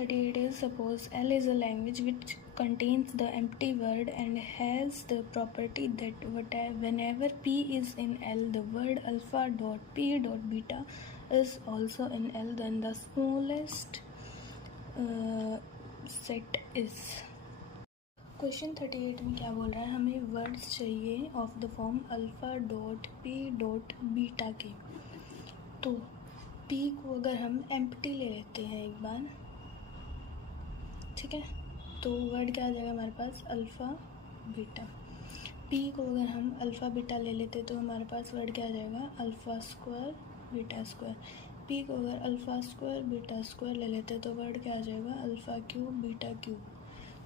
38 is, suppose L is a language which contains the empty word and has the property that whenever P is in L, the word alpha dot P dot beta is also in L, then the smallest set is. Question 38 में क्या बोल रहा है, हमें words चाहिए of the form alpha dot P dot beta के। तो P को अगर हम एम्प्टी ले लेते हैं एक बार, ठीक है, तो वर्ड क्या आ जाएगा हमारे पास, अल्फ़ा बीटा। पी को अगर हम अल्फ़ा बीटा ले लेते तो हमारे पास वर्ड क्या आ जाएगा, alpha square beta square. P को अगर अल्फ़ा स्क्वायर बीटा स्क्वायर ले लेते तो वर्ड क्या आ जाएगा, अल्फ़ा क्यूब बीटा क्यूब।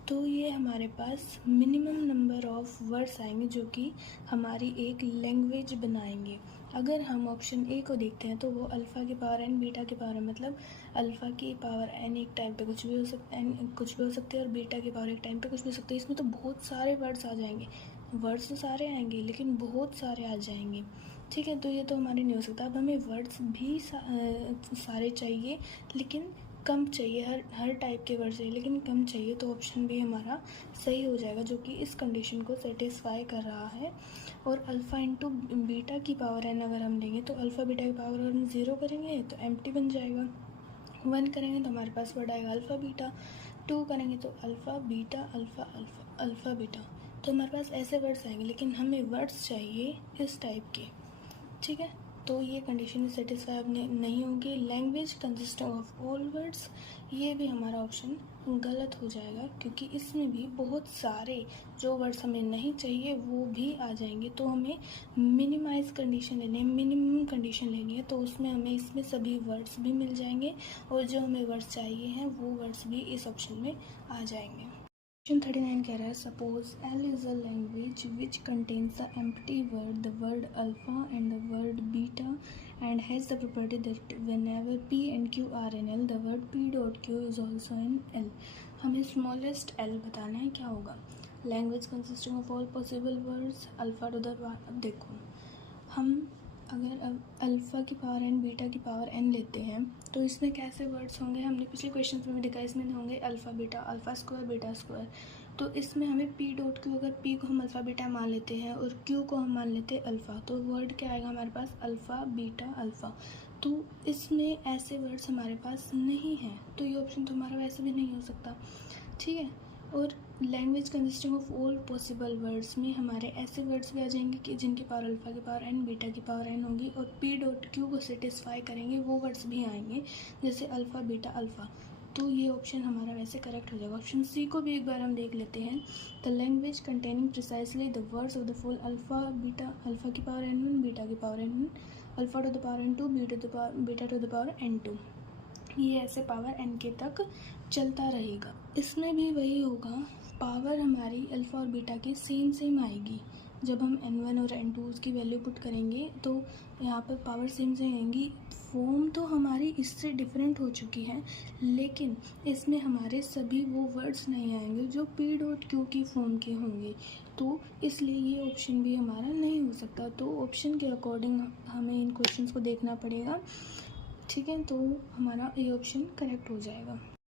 तो ये हमारे पास मिनिमम नंबर ऑफ वर्ड्स आएंगे जो कि हमारी एक लैंग्वेज बनाएंगे। अगर हम ऑप्शन ए को देखते हैं तो वो अल्फ़ा की पावर एन बीटा की पावर, मतलब अल्फ़ा की पावर एन एक टाइम पे कुछ भी हो सकता है, कुछ भी हो सकते हैं, और बीटा की पावर एक टाइम पे कुछ भी हो सकते हैं। इसमें तो बहुत सारे वर्ड्स आ जाएंगे, वर्ड्स तो सारे आएंगे लेकिन बहुत सारे आ जाएंगे, ठीक है। तो ये तो हमारे नहीं हो सकता। अब हमें वर्ड्स भी सारे चाहिए लेकिन कम चाहिए, हर टाइप के वर्ड चाहिए लेकिन कम चाहिए, तो ऑप्शन भी हमारा सही हो जाएगा जो कि इस कंडीशन को सेटिस्फाई कर रहा है। और अल्फ़ा इंटू बीटा की पावर एन अगर हम लेंगे तो अल्फ़ा बीटा की पावर अगर हम 0 करेंगे तो एम्प्टी बन जाएगा, 1 करेंगे तो हमारे पास वर्ड आएगा अल्फ़ा बीटा, 2 करेंगे तो alpha beta alpha alpha alpha beta. तो हमारे पास ऐसे वर्ड्स आएंगे लेकिन हमें वर्ड्स चाहिए इस टाइप के, ठीक है। तो ये कंडीशन सेटिस्फाई अब नहीं होगी। Language consisting of all words, ये भी हमारा ऑप्शन गलत हो जाएगा क्योंकि इसमें भी बहुत सारे जो वर्ड्स हमें नहीं चाहिए वो भी आ जाएंगे। तो हमें मिनिमाइज कंडीशन लेनी है, मिनिमम कंडीशन लेनी है, तो उसमें हमें इसमें सभी वर्ड्स भी मिल जाएंगे और जो हमें वर्ड्स चाहिए हैं वो वर्ड्स भी इस ऑप्शन में आ जाएंगे। क्वेश्चन 39 कह रहा है, suppose L is a language which contains the empty word the word alpha and the word beta and has the property that whenever P and Q are in L the word P dot Q is also in L. हमें smallest L बताना है, क्या होगा, language consisting of all possible words alpha to the. अब देखो, हम अगर alpha की पावर एन बीटा की पावर एन लेते हैं तो इसमें कैसे वर्ड्स होंगे, हमने पिछले क्वेश्चन में भी देखा, इसमें होंगे alpha beta, alpha square beta square. तो इसमें हमें पी डॉट क्यू, अगर पी को हम अल्फ़ा बीटा मान लेते हैं और क्यू को हम मान लेते हैं अल्फ़ा, तो वर्ड क्या आएगा हमारे पास, अल्फ़ा बीटा अल्फ़ा। तो इसमें ऐसे वर्ड्स हमारे पास नहीं हैं, तो ये ऑप्शन तो हमारा वैसे भी नहीं हो सकता, ठीक है। और language consisting of all possible words में हमारे ऐसे वर्ड्स भी आ जाएंगे कि जिनकी पावर अल्फ़ा की पावर एन बीटा की पावर एन होगी और पी डॉट क्यू को सेटिस्फाई करेंगे, वो वर्ड्स भी आएंगे जैसे अल्फ़ा बीटा अल्फ़ा। तो ये ऑप्शन हमारा वैसे करेक्ट हो जाएगा। ऑप्शन सी को भी एक बार हम देख लेते हैं, the language containing precisely the words of the full alpha beta, alpha की पावर एन वन बीटा की power N one, alpha to the power N two beta to the power N two, ये ऐसे power N के तक चलता रहेगा। इसमें भी वही होगा, पावर हमारी अल्फ़ा और बीटा की सेम आएगी। जब हम n1 और n2 की वैल्यू पुट करेंगे तो यहाँ पर पावर सेम आएंगी। फॉर्म तो हमारी इससे डिफरेंट हो चुकी है लेकिन इसमें हमारे सभी वो वर्ड्स नहीं आएंगे जो पी डॉट क्यू की फॉर्म के होंगे, तो इसलिए ये ऑप्शन भी हमारा नहीं हो सकता। तो ऑप्शन के अकॉर्डिंग हमें इन क्वेश्चंस को देखना पड़ेगा, ठीक है। तो हमारा ये ऑप्शन करेक्ट हो जाएगा।